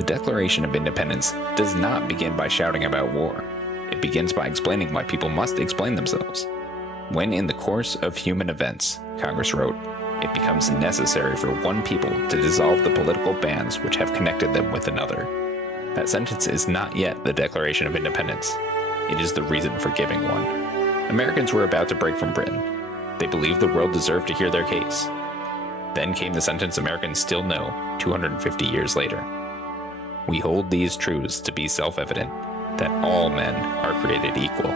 The Declaration of Independence does not begin by shouting about war. It begins by explaining why people must explain themselves. When in the course of human events, Congress wrote, it becomes necessary for one people to dissolve the political bands which have connected them with another. That sentence is not yet the Declaration of Independence. It is the reason for giving one. Americans were about to break from Britain. They believed the world deserved to hear their case. Then came the sentence Americans still know 250 years later. We hold these truths to be self-evident, that all men are created equal.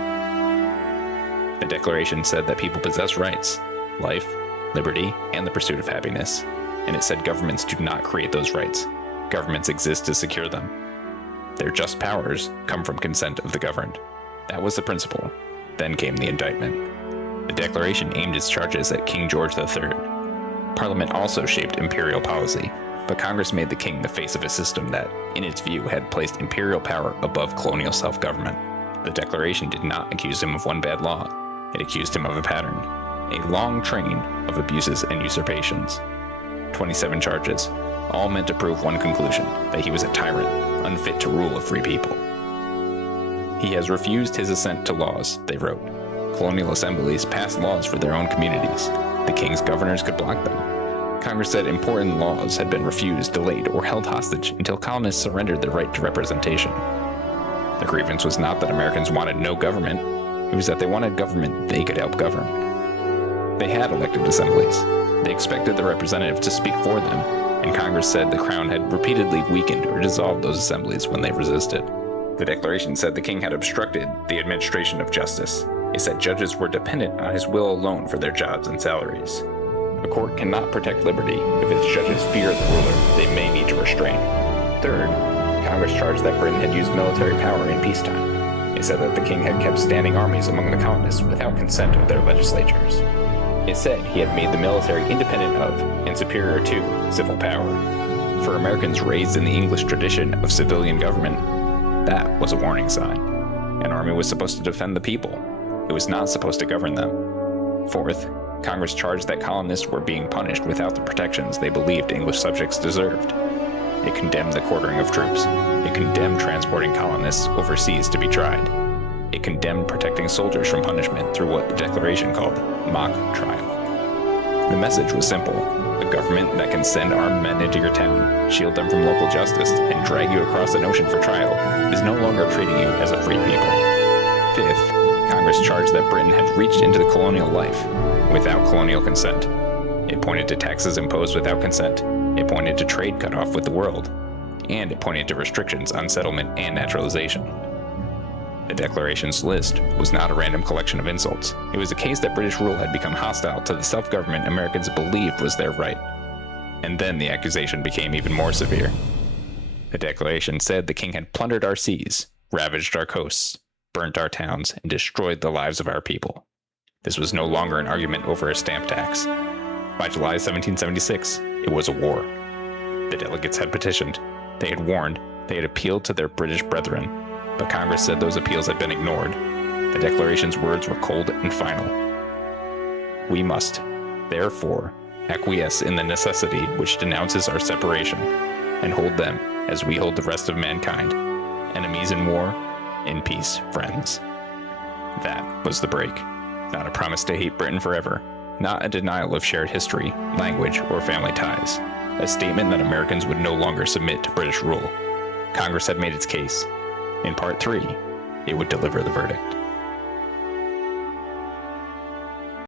The Declaration said that people possess rights, life, liberty, and the pursuit of happiness, and it said governments do not create those rights. Governments exist to secure them. Their just powers come from consent of the governed. That was the principle. Then came the indictment. The Declaration aimed its charges at King George III. Parliament also shaped imperial policy, but Congress made the king the face of a system that, in its view, had placed imperial power above colonial self-government. The Declaration did not accuse him of one bad law. It accused him of a pattern, a long train of abuses and usurpations. 27 charges, all meant to prove one conclusion, that he was a tyrant, unfit to rule a free people. He has refused his assent to laws, they wrote. Colonial assemblies passed laws for their own communities. The king's governors could block them. Congress said important laws had been refused, delayed, or held hostage until colonists surrendered their right to representation. The grievance was not that Americans wanted no government, it was that they wanted government they could help govern. They had elected assemblies. They expected the representative to speak for them, and Congress said the Crown had repeatedly weakened or dissolved those assemblies when they resisted. The Declaration said the king had obstructed the administration of justice. It said judges were dependent on his will alone for their jobs and salaries. A court cannot protect liberty if its judges fear the ruler they may need to restrain. Third, Congress charged that Britain had used military power in peacetime. It said that the king had kept standing armies among the colonists without consent of their legislatures. It said he had made the military independent of and superior to civil power. For Americans raised in the English tradition of civilian government, that was a warning sign. An army was supposed to defend the people. It was not supposed to govern them. Fourth, Congress charged that colonists were being punished without the protections they believed English subjects deserved. It condemned the quartering of troops. It condemned transporting colonists overseas to be tried. It condemned protecting soldiers from punishment through what the Declaration called mock trial. The message was simple. A government that can send armed men into your town, shield them from local justice, and drag you across an ocean for trial is no longer treating you as a free people. Fifth, Congress charged that Britain had reached into the colonial life without colonial consent. It pointed to taxes imposed without consent. It pointed to trade cut off with the world. And it pointed to restrictions on settlement and naturalization. The Declaration's list was not a random collection of insults. It was a case that British rule had become hostile to the self-government Americans believed was their right. And then the accusation became even more severe. The Declaration said the king had plundered our seas, ravaged our coasts, burnt our towns, and destroyed the lives of our people. This was no longer an argument over a stamp tax. By July 1776, it was a war. The delegates had petitioned. They had warned. They had appealed to their British brethren. But Congress said those appeals had been ignored. The Declaration's words were cold and final. We must, therefore, acquiesce in the necessity which denounces our separation, and hold them as we hold the rest of mankind, enemies in war, in peace, friends. That was the break. Not a promise to hate Britain forever, not a denial of shared history, language, or family ties. A statement that Americans would no longer submit to British rule. Congress had made its case. In Part 3, it would deliver the verdict.